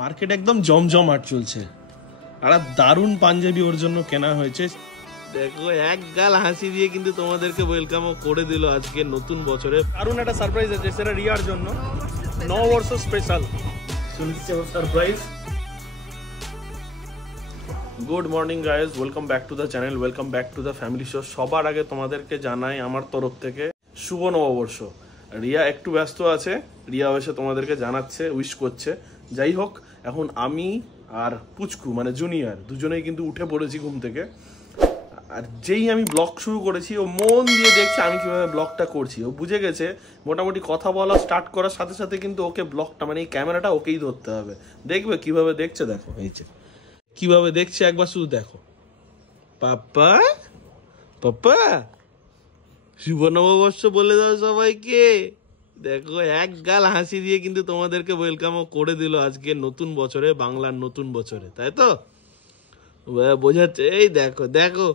Market একদম জমজমাট চলছে আর দারুণ পাঞ্জাবি ওর জন্য কেনা হয়েছে। দেখো এক গাল হাসি দিয়ে কিন্তু তোমাদেরকে ওয়েলকামও করে দিল আজকে নতুন বছরে। দারুণ একটা সারপ্রাইজ আছে সেটা রিয়ার জন্য, নববর্ষ স্পেশাল শুনছি surprise. Good morning guys, welcome back to the channel, welcome back to the family show. সবার আগে তোমাদেরকে জানাই আমার তরফ থেকে শুভ নববর্ষ। রিয়া একটু ব্যস্ত আছে, রিয়া এসে তোমাদেরকে জানাচ্ছে, উইশ করছে। যাই হোক, এখন আমি আর পুচকু মানে জুনিয়র দুজনেই কিন্তু উঠে পড়েছি ঘুম থেকে। আর যেই আমি ব্লগ শুরু করেছি ও মন দিয়ে দেখছে আমি কিভাবে ব্লগটা করছি। ও বুঝে গেছে মোটামুটি কথা বলা স্টার্ট করার সাথে সাথে কিন্তু ওকে ব্লগটা মানে এই ক্যামেরাটা ওকেই ধরতে হবে। দেখবে কিভাবে দেখছে, দেখো এই যে কিভাবে দেখছে, একবার শুধু দেখো। পাপ্পা পাপ্পা শুভ নববর্ষ বলে দাও সবাইকে। দেখো এক গাল হাসি দিয়ে কিন্তু তোমাদেরকে ওয়েলকামও করে দিল আজকে নতুন বছরে, বাংলার নতুন বছরে, তাই তো বোঝাচ্ছে। এই দেখো দেখো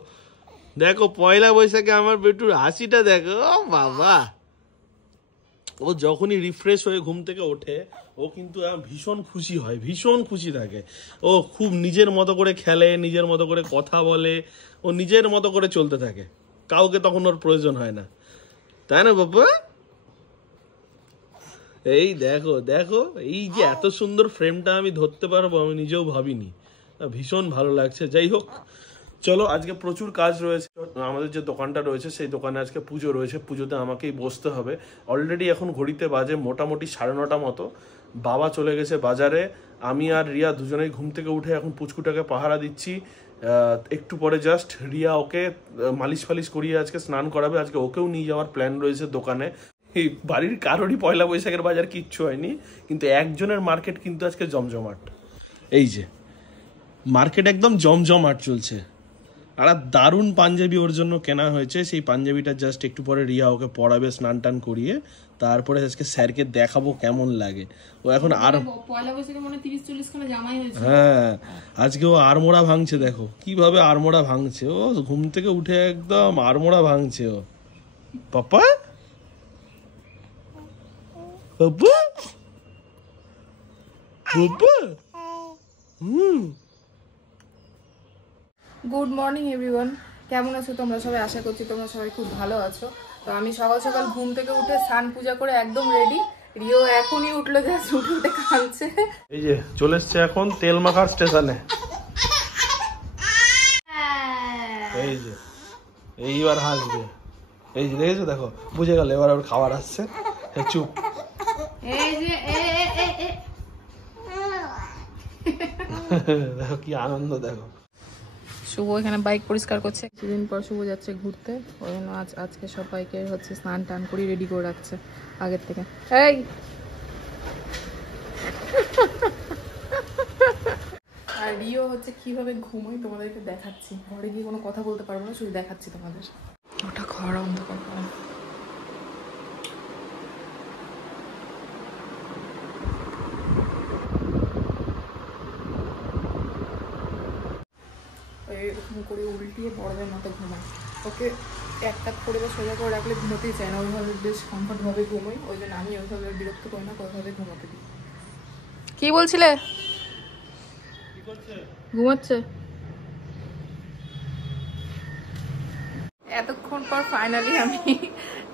দেখো পয়লা বৈশাখে আমার বেটুর হাসিটা দেখো। ও বাবা, ও যখনই রিফ্রেশ হয়ে ঘুম থেকে ওঠে ও কিন্তু ভীষণ খুশি হয়, ভীষণ খুশি থাকে। ও খুব নিজের মতো করে খেলে, নিজের মতো করে কথা বলে, ও নিজের মতো করে চলতে থাকে, কাউকে তখন ওর প্রয়োজন হয় না, তাই না বাবা? এই দেখো দেখো, এই যে এত সুন্দর ফ্রেমটা আমি ধরতে পারবো আমি নিজেও ভাবিনি, ভীষণ ভালো লাগছে। যাই হোক চলো, আজকে প্রচুর কাজ রয়েছে। আমাদের যে দোকানটা রয়েছে সেই দোকানে আজকে পুজো রয়েছে, পুজোতে আমাকেই বসতে হবে। অলরেডি এখন ঘড়িতে বাজে মোটামুটি 9:30 মতো। বাবা চলে গেছে বাজারে, আমি আর রিয়া দুজনেই ঘুম থেকে উঠে এখন পুচকুটাকে পাহারা দিচ্ছি। একটু পরে জাস্ট রিয়া ওকে মালিশ ফালিশ করিয়ে আজকে স্নান করাবে। আজকে ওকেও নিয়ে যাওয়ার প্ল্যান রয়েছে দোকানে। এই বাড়ির কারোরই পয়লা বৈশাখের বাজার কিচ্ছু হয়নি, কিন্তু একজনের মার্কেট কিন্তু আজকে জমজমাট। এই যে মার্কেট একদম জমজমাট চলছে আর দারুণ পাঞ্জাবি ওর জন্য কেনা হয়েছে। সেই পাঞ্জাবিটা জাস্ট একটু পরে রিয়া ওকে পরাবে স্নান টান করিয়ে, তারপরে আজকে স্যারকে দেখাবো কেমন লাগে। ও এখন আর পয়লা বৈশাখে মনে 30-40 খানা জামাই হয়েছে। হ্যাঁ, আজকে ও আড়মোড়া ভাঙছে, দেখো কিভাবে আড়মোড়া ভাঙছে। ও ঘুম থেকে উঠে একদম আড়মোড়া ভাঙছে ও। পাপা পাপা পাপা গুড মর্নিং এভরিওয়ান, কেমন আছো তোমরা সবাই? আশা করছি তোমরা সবাই খুব ভালো আছো। তো আমি সকাল সকাল ঘুম থেকে উঠে স্নান পূজা করে একদম রেডি। রিও এখনই উঠলো, জাস্ট উঠে কাঁদছে। এই যে চলে এসছে এখন তেল মাখার স্টেশনে। এই যে এইবার হাসবে, এই যে দেখেছো, দেখো বুঝে গেল এবার ওর খাবার আসছে। চুপ, এই যে দেখো কি আনন্দ, দেখো। শুভ এখানে বাইক পরিষ্কার করছে। কিছুদিন পর শুভ যাচ্ছে ঘুরতে, ওই জন্য আজকে সবাইকে হচ্ছে স্নান টান করে রেডি করে রাখছে আগের থেকে। এই আর রিও হচ্ছে কিভাবে ঘুমোয় তোমাদেরকে দেখাচ্ছি। ঘরে গিয়ে কোনো কথা বলতে পারবো না, শুধু দেখাচ্ছি তোমাদের। ওটা ঘর অন্ধকার করে। এরকম করে উল্টিয়ে বড়দের মতো ঘুমায়। ওকে একটা করে বা সোজা করে রাখলে ঘুমোতেই চায় না, ওইভাবে বেশ কমফর্টভাবে ঘুমোই। ওই জন্য আমি ওইভাবে বিরক্ত করি না, ওইভাবে ঘুমোতে দিই। কি বলছিলে? ঘুমাচ্ছে। এতক্ষণ পর ফাইনালি আমি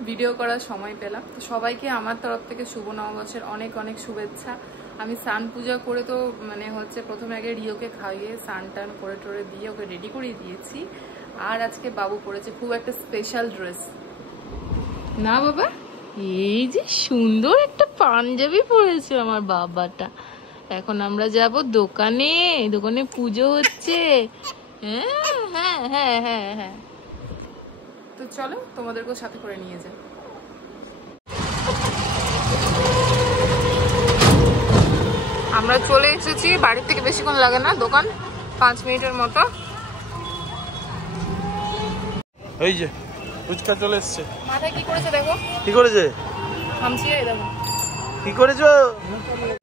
ভিডিও করার সময় পেলাম। তো সবাইকে আমার তরফ থেকে শুভ নববর্ষের অনেক অনেক শুভেচ্ছা। আমি স্নান পূজা করে তো মানে হচ্ছে প্রথমে আগে রিওকে খাইয়ে স্নান টান করে টোরে দিয়ে ওকে রেডি করিয়ে দিয়েছি। আর আজকে বাবু পরেছে খুব একটা স্পেশাল ড্রেস, না বাবা? এই যে সুন্দর একটা পাঞ্জাবি পরেছে আমার বাবাটা। এখন আমরা যাব দোকানে, দোকানে পুজো হচ্ছে। হ্যাঁ হ্যাঁ হ্যাঁ হ্যাঁ হ্যাঁ, তো চলো তোমাদেরকেও সাথে করে নিয়ে যাই। আমরা চলে এসেছি, বাড়ির থেকে বেশিক্ষণ লাগে না, দোকান 5 মিনিটের মতো। এই যে ফুচকা চলে এসছে। মাথায় কি করেছে দেখো, কি করেছে? খামছি দেখো কি করেছো?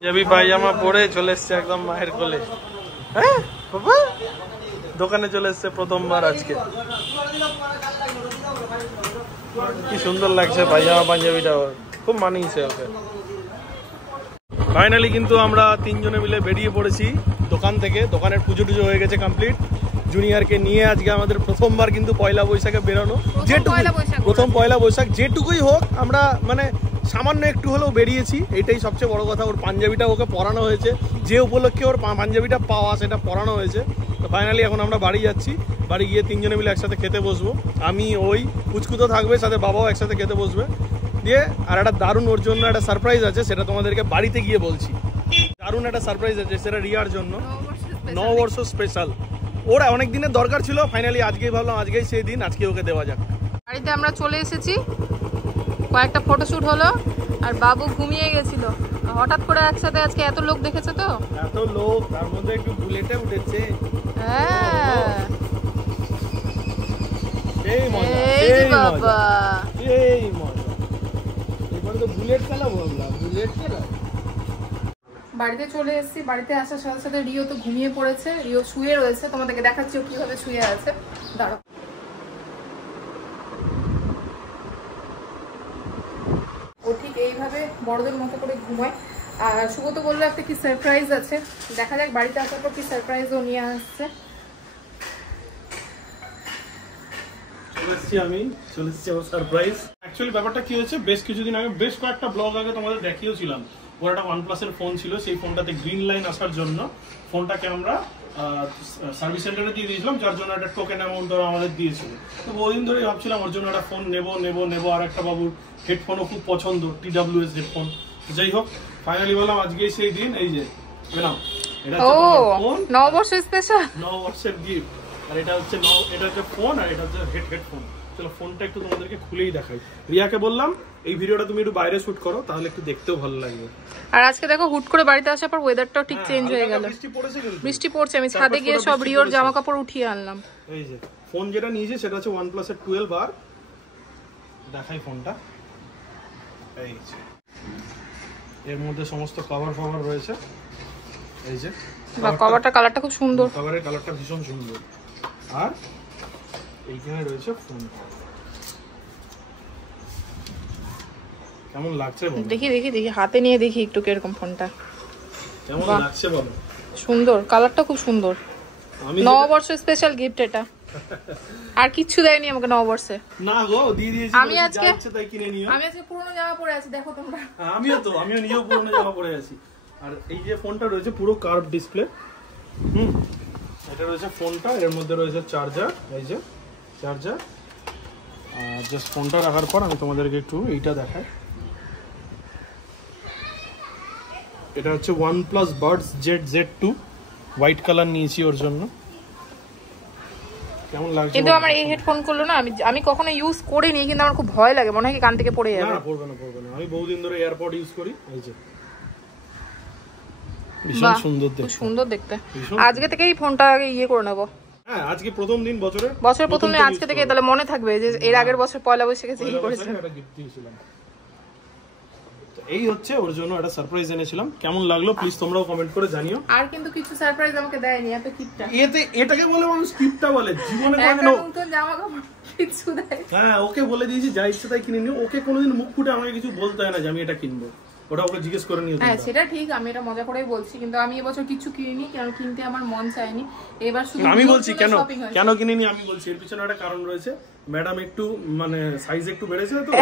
যাবি পায়জামা পরে চলে এসছে একদম মায়ের কোলে। হ্যাঁ বাবা, দোকানে চলে এসছে প্রথমবার আজকে। কি সুন্দর লাগছে পায়জামা পাঞ্জাবিটা, খুব মানিয়েছে ওকে। ফাইনালি কিন্তু আমরা তিনজনে মিলে বেরিয়ে পড়েছি দোকান থেকে। দোকানের পুজো টুজো হয়ে গেছে কমপ্লিট। জুনিয়রকে নিয়ে আজকে আমাদের প্রথমবার কিন্তু পয়লা বৈশাখে বেরোনো, প্রথম পয়লা বৈশাখ যেটুকুই হোক আমরা মানে সামান্য একটু হলেও বেরিয়েছি, এইটাই সবচেয়ে বড় কথা। ওর পাঞ্জাবিটা ওকে পরানো হয়েছে, যে উপলক্ষে ওর পাঞ্জাবিটা পাওয়া সেটা পরানো হয়েছে। তো ফাইনালি এখন আমরা বাড়ি যাচ্ছি, বাড়ি গিয়ে তিনজনে মিলে একসাথে খেতে বসবো। আমি ওই পুচকুতো থাকবে, সাথে বাবাও একসাথে খেতে বসবে। দিয়ে আর একটা দারুণ ওর জন্য একটা সারপ্রাইজ আছে, সেটা তোমাদেরকে বাড়িতে গিয়ে বলছি। দারুণ একটা সারপ্রাইজ আছে, সেটা রিয়ার জন্য নববর্ষ স্পেশাল। ওরা অনেক দিনের দরকার ছিল, ফাইনালি আজকেই ভাবলাম আজকেই সেই দিন, আজকে ওকে দেওয়া যাক। বাড়িতে আমরা চলে এসেছি, কয়েকটা ফটোশুট হলো আর বাবু ঘুমিয়ে গেছিল। হঠাৎ করে একসাথে আজকে এত লোক দেখেছে, তো এত লোক, তার মধ্যে একটু বুলেটে উঠেছে। হ্যাঁ এই মজা, এই বাবা, এই মজা। এবার তো বুলেট চালাবো আমরা, বুলেট চালাবো। বাড়িতে চলে এসেছি। বাড়িতে আসার সাথে সাথে রিও তো ঘুমিয়ে পড়েছে, রিও শুয়ে রয়েছে। তোমাদেরকে দেখাচ্ছি ও কিভাবে শুয়ে আছে, দাঁড়াও। ও ঠিক এইভাবে বড়দের মতো করে ঘুমায়। আর শুভ তো বললো একটা কি সারপ্রাইজ আছে, দেখা যাক বাড়িতে আসার পর কি সারপ্রাইজ ও নিয়ে আসছে। আমি চলে এসেছি আমার সারপ্রাইজ। অ্যাকচুয়ালি ব্যাপারটা কি হয়েছে, বেশ কিছুদিন আগে, বেশ কয়েকটা ব্লগ আগে তোমাদের দেখিয়েছিলাম। ওর একটা OnePlus এর ফোন ছিল, সেই ফোনটাতে গ্রিন লাইন আসার জন্য ফোনটাকে আমরা সার্ভিস সেন্টারে দিয়ে দিয়েছিলাম, যার জন্য একটা টোকেন অ্যামাউন্ট ওরা আমাদের দিয়েছিল। তো বহুদিন ধরেই ভাবছিলাম ওর জন্য একটা ফোন নেবো। আর একটা বাবুর হেডফোনও খুব পছন্দ, TWS হেডফোন। যাই হোক, ফাইনালি বললাম আজকেই সেই দিন। এই যে নাও, এটা ফোন, নববর্ষ স্পেশাল, নববর্ষের গিফট। আর এটা হচ্ছে ফোন, আর এটা হচ্ছে হেডফোন। চলো ফোনটা একটু তোমাদেরকে খুলেই দেখাই। রিয়াকে বললাম এই ভিডিওটা তুমি একটু বাইরে শুট করো, তাহলে একটু দেখতেও ভালো লাগবে। আর আজকে দেখো হুট করে বাড়িতে আসার পর ওয়েদারটাও ঠিক চেঞ্জ হয়ে গেল। বৃষ্টি পড়ছে, আমি ছাদে গিয়ে সব রিওর জামা কাপড় উঠিয়ে আনলাম। এই যে ফোন যেটা নিয়েছি সেটা হচ্ছে OnePlus এর 12R। দেখাই ফোনটা, এই যে এর মধ্যে সমস্ত কভার রয়েছে। এই যে কভারটা, কালারটা খুব সুন্দর, কভারের কালারটা ভীষণ সুন্দর। আর এইখানে রয়েছে ফোন। কেমন লাগছে বলো? দেখি হাতে নিয়ে দেখি একটু কিরকম ফোনটা, কেমন লাগছে বলো? সুন্দর, কালারটা খুব সুন্দর। নববর্ষ স্পেশাল গিফট এটা। আর কিচ্ছু দেয়নি আমাকে নববর্ষে। না গো, দিয়ে দিয়েছি। আমি আজকে তাই কিনে নিও। আমি আজকে পুরনো জামা পরে আছি, দেখো তোমরা। আমিও নিজেও পুরনো জামা পরে আছি। আর এই যে ফোনটা রয়েছে পুরো কার্ভ ডিসপ্লে। এটা রয়েছে ফোনটা, এর মধ্যে রয়েছে চার্জার। এই যে চার্জার। আর জাস্ট ফোনটা রাখার পর আমি তোমাদেরকে একটু এইটা দেখাই। এটা হচ্ছে OnePlus Buds Z2 white colour নিয়েছি ওর জন্য। কেমন লাগছে? কিন্তু আমার এই হেডফোন গুলো না আমি কখনো ইউজ করিনি, কিন্তু আমার খুব ভয় লাগে, মনে হয় কি কান থেকে পড়ে যাবে। না, পড়বে না। আমি বহুদিন ধরে এয়ারপড ইউজ করি। এই যে ভীষণ সুন্দর দেখতে। আজকে থেকেই ফোনটা ইয়ে করে নেবো। হ্যাঁ, আজকে প্রথম দিন, বছরের প্রথম দিন আজকে থেকে, তাহলে মনে থাকবে যে এর আগের বছর পয়লা বৈশাখে যে করেছিলাম, একটা গিফট দিয়েছিলাম। তো এই হচ্ছে ওর জন্য একটা সারপ্রাইজ এনেছিলাম। কেমন লাগলো প্লিজ তোমরাও কমেন্ট করে জানিও। আর কিন্তু কিছু সারপ্রাইজ আমাকে দেয়নি, এত কিপটা। এটাকে বলে মানুষ কিপটা বলে, জীবনে কোনোদিন নতুন জামা কাপড় কিছু দেয়। হ্যাঁ, ওকে বলে দিয়েছি যা ইচ্ছে তাই কিনে নিও। ওকে কোনোদিন মুখ ফুটে আমাকে কিছু বলতে হয় না যে আমি এটা কিনবো, ওটা ওকে জিজ্ঞেস করে নিও। হ্যাঁ, সেটা ঠিক, আমি এটা মজা করেই বলছি, কিন্তু আমি এবছর কিছু কিনিনি, কারণ কিনতে আমার মন চায়নি। এবার শুধু আমি বলছি কেন কিনিনি, আমি বলছি এর পিছনে একটা কারণ রয়েছে। ম্যাডাম একটু মানে সাইজ একটু বেড়েছে, তো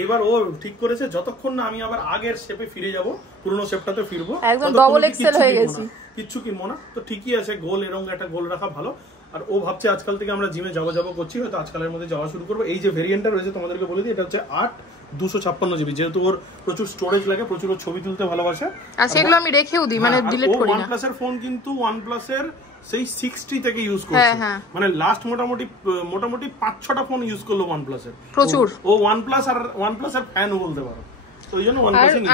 এইবার ও ঠিক করেছে যতক্ষণ না আমি আবার আগের শেপে ফিরে যাব, পুরনো শেপটাতে ফিরবো, একদম ডবল এক্সেল হয়ে গেছি, কিচ্ছু কিনবো না। তো ঠিকই আছে, গোল এরকম একটা গোল রাখা ভালো। আর ও ভাবছে আজকাল থেকে আমরা জিমে যাবো করছি, হয়তো আজকালের মধ্যে যাওয়া শুরু করবো। এই যে ভেরিয়েন্টটা রয়েছে তোমাদেরকে বলে দিই, এটা হচ্ছে 8/256 GB, যেহেতু ওর প্রচুর স্টোরেজ লাগে, প্রচুর ছবি তুলতে ভালোবাসে। আর সেগুলো আমি রেখেও দিই, মানে ডিলিট করি না। OnePlus এর ফোন কিন্তু OnePlus এর সেই 60 থেকে ইউজ করছে, মানে লাস্ট মোটামুটি 5-6টা ফোন ইউজ করলো OnePlus এর, প্রচুর। ও OnePlus এর ফ্যান বলতে পারো।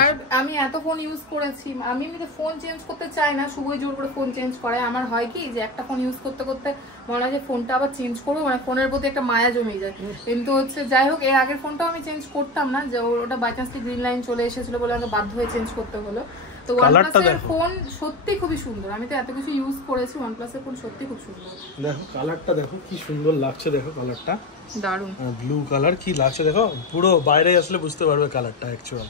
আর আমি এত ফোন ইউজ করেছি, আমি এমনিতে ফোন চেঞ্জ করতে চাই না, শুভই জোর করে ফোন চেঞ্জ করে। আমার হয় কি যে একটা ফোন ইউজ করতে করতে মনে হয় যে ফোনটা আবার চেঞ্জ করবো, মানে ফোনের প্রতি একটা মায়া জমে যায়। কিন্তু হচ্ছে যাই হোক, এর আগের ফোনটাও আমি চেঞ্জ করতাম না, যে ওটা বাই চান্স গ্রিন লাইন চলে এসেছিল বলে আমাকে বাধ্য হয়ে চেঞ্জ করতে হলো। তো OnePlus এর ফোন সত্যি খুবই সুন্দর, আমি তো এত কিছু ইউজ করেছি, OnePlus এর ফোন সত্যি খুব সুন্দর। দেখো কালারটা দেখো কি সুন্দর লাগছে, দেখো কালারটা দারুণ ব্লু কালার, কি লাগছে দেখো, পুরো বাইরে আসলে বুঝতে পারবে কালারটা, অ্যাকচুয়াল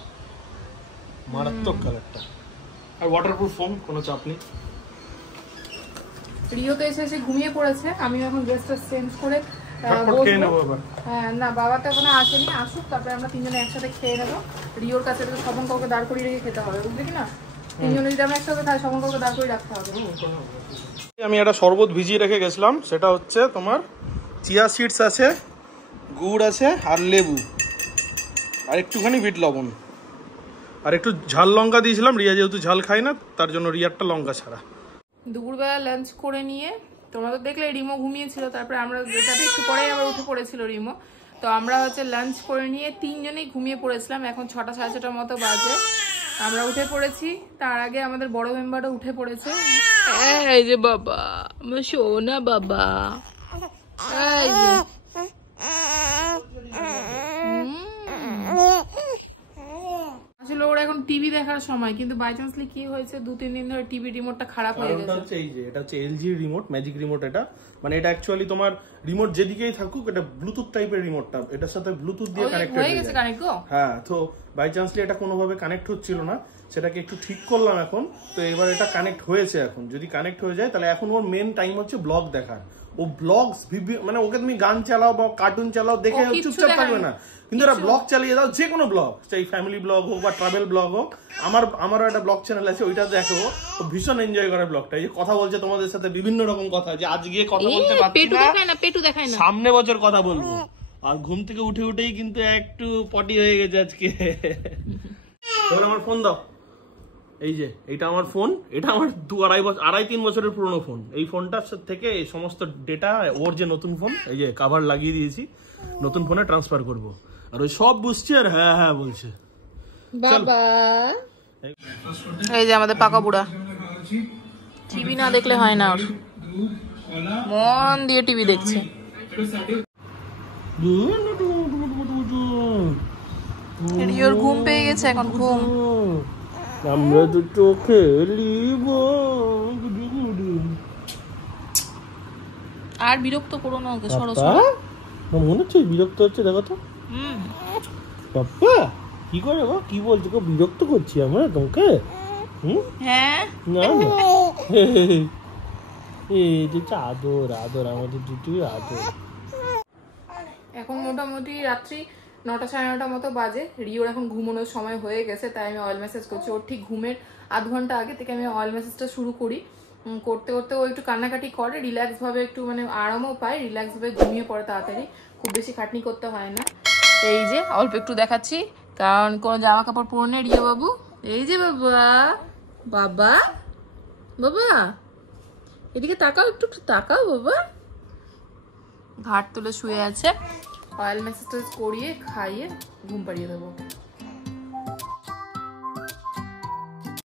মারাত্মক কালারটা। আর ওয়াটারপ্রুফ ফোম, কোনো চাপ নেই। রিও তো এসে ঘুমিয়ে পড়েছে, আমি এখন ড্রেসটা চেঞ্জ করে খেয়ে নেবো এবার। হ্যাঁ না, বাবা তো এখনো আসেনি, আসুক তারপরে আমরা তিনজনে একসাথে খেয়ে নেবো। রিওর কাছে তো সবন কাউকে দাঁড় করিয়ে রেখে খেতে হবে, বুঝলি কি না? তিনজনে যদি আমরা একসাথে খাই, সবন কাউকে দাঁড় করিয়ে রাখতে হবে। আমি একটা শরবত ভিজিয়ে রেখে গেছিলাম, সেটা হচ্ছে তোমার চিয়া সিডস আছে, গুড় আছে, আর লেবু, আর একটুখানি বিট লবণ, আর একটু ঝাল লঙ্কা দিয়েছিলাম। রিয়া যেহেতু ঝাল খায় না, তার জন্য রিয়ারটা লঙ্কা ছাড়া। দুপুরবেলা লাঞ্চ করে নিয়ে তোমরা তো দেখলে রিমো ঘুমিয়েছিল, তারপরে আমরা একটু পরেই আবার উঠে পড়েছিল রিমো। তো আমরা হচ্ছে লাঞ্চ করে নিয়ে তিনজনেই ঘুমিয়ে পড়েছিলাম। এখন 6টা সাড়ে 6টার মতো বাজে, আমরা উঠে পড়েছি। তার আগে আমাদের বড় মেম্বারও উঠে পড়েছে। এই যে বাবা, আমার সোনা বাবা, এই যে আসলে ওরা এখন টিভি দেখার সময়, কিন্তু বাই চান্সলি কি হয়েছে, 2-3 দিন ধরে টিভি রিমোটটা খারাপ হয়ে গেছে। এই যে এটা হচ্ছে এলজি রিমোট, ম্যাজিক রিমোট। এটা মানে এটা অ্যাকচুয়ালি তোমার রিমোট যেদিকেই থাকুক, এটা ব্লুটুথ টাইপের রিমোটটা, এটার সাথে ব্লুটুথ দিয়ে কানেক্টেড হয়ে গেছে। হ্যাঁ, তো বাই চান্সলি এটা কোনোভাবে কানেক্ট হচ্ছিল না, সেটাকে একটু ঠিক করলাম এখন। তো এবার এটা কানেক্ট হয়েছে। এখন যদি কানেক্ট হয়ে যায়, তাহলে এখন ওর মেন টাইম হচ্ছে ব্লগ দেখার। ও ব্লগস মানে ওকে তুমি গান চালাও বা কার্টুন চালাও, দেখে চুপচাপ থাকবে না, কিন্তু এরা ব্লগ চালিয়ে দাও, যে কোনো ব্লগ, চাই ফ্যামিলি ব্লগ হোক বা ট্রাভেল ব্লগ হোক। আমারও একটা ব্লগ চ্যানেল আছে, ওইটা দেখো, ও ভীষণ এনজয় করে ব্লগটা। এই যে কথা বলছে তোমাদের সাথে বিভিন্ন রকম কথা, যে আজকে কথা বলতে পারছি না, সামনে বছর কথা বলবো। আর ঘুম থেকে উঠে উঠেই কিন্তু একটু পটি হয়ে গেছে আজকে। এবার আমার ফোন দাও। এই যে এটা আমার ফোন, এটা আমার 2-3 বছরের পুরনো ফোন। এই ফোনটার থেকে এই সমস্ত ডেটা ওর যে নতুন ফোন, এই যে কভার লাগিয়ে দিয়েছি, নতুন ফোনে ট্রান্সফার করব। আর ওই সব বুঝছে আর হ্যাঁ হ্যাঁ বলছে। বাবা এই যে আমাদের পাকা বুড়া, টিভি না দেখলে হয় না, ওর মন দিয়ে টিভি দেখছে। রিওর ঘুম পেয়ে গেছে, এখন ঘুম। আমরা দুটো খেলিব। আর বিরক্ত করো না ওকে, সরো মনে হচ্ছে বিরক্ত হচ্ছে, দেখো তো। পাপ্পা কি করে গো, কি বলছো গো, বিরক্ত করছি আমরা তোমাকে? হ্যাঁ না না, এই যে আদর আদর, আমাদের দুটি আদর। এখন মোটামুটি রাত্রি 9টা সাড়ে 9টার মতো বাজে। রিওর এখন ঘুমানোর সময় হয়ে গেছে, তাই আমি অয়েল মেসেজ করছি। ওর ঠিক ঘুমের আধ ঘন্টা আগে থেকে আমি অয়েল মেসেজটা শুরু করি। করতে করতে ও একটু কান্নাকাটি করে, রিল্যাক্স ভাবে একটু মানে আরামও পায়, রিল্যাক্স ভাবে ঘুমিয়ে পড়ে তাড়াতাড়ি, খুব বেশি খাটনি করতে হয় না। এই যে অল্প একটু দেখাচ্ছি, কারণ কোনো জামা কাপড় পরে নেই রিও বাবু। এই যে বাবা, বাবা বাবা এদিকে তাকাও, একটু তাকাও বাবা। ঘাট তুলে শুয়ে আছে। অয়েল মেসেজ করিয়ে খাইয়ে ঘুম পাড়িয়ে দেবো।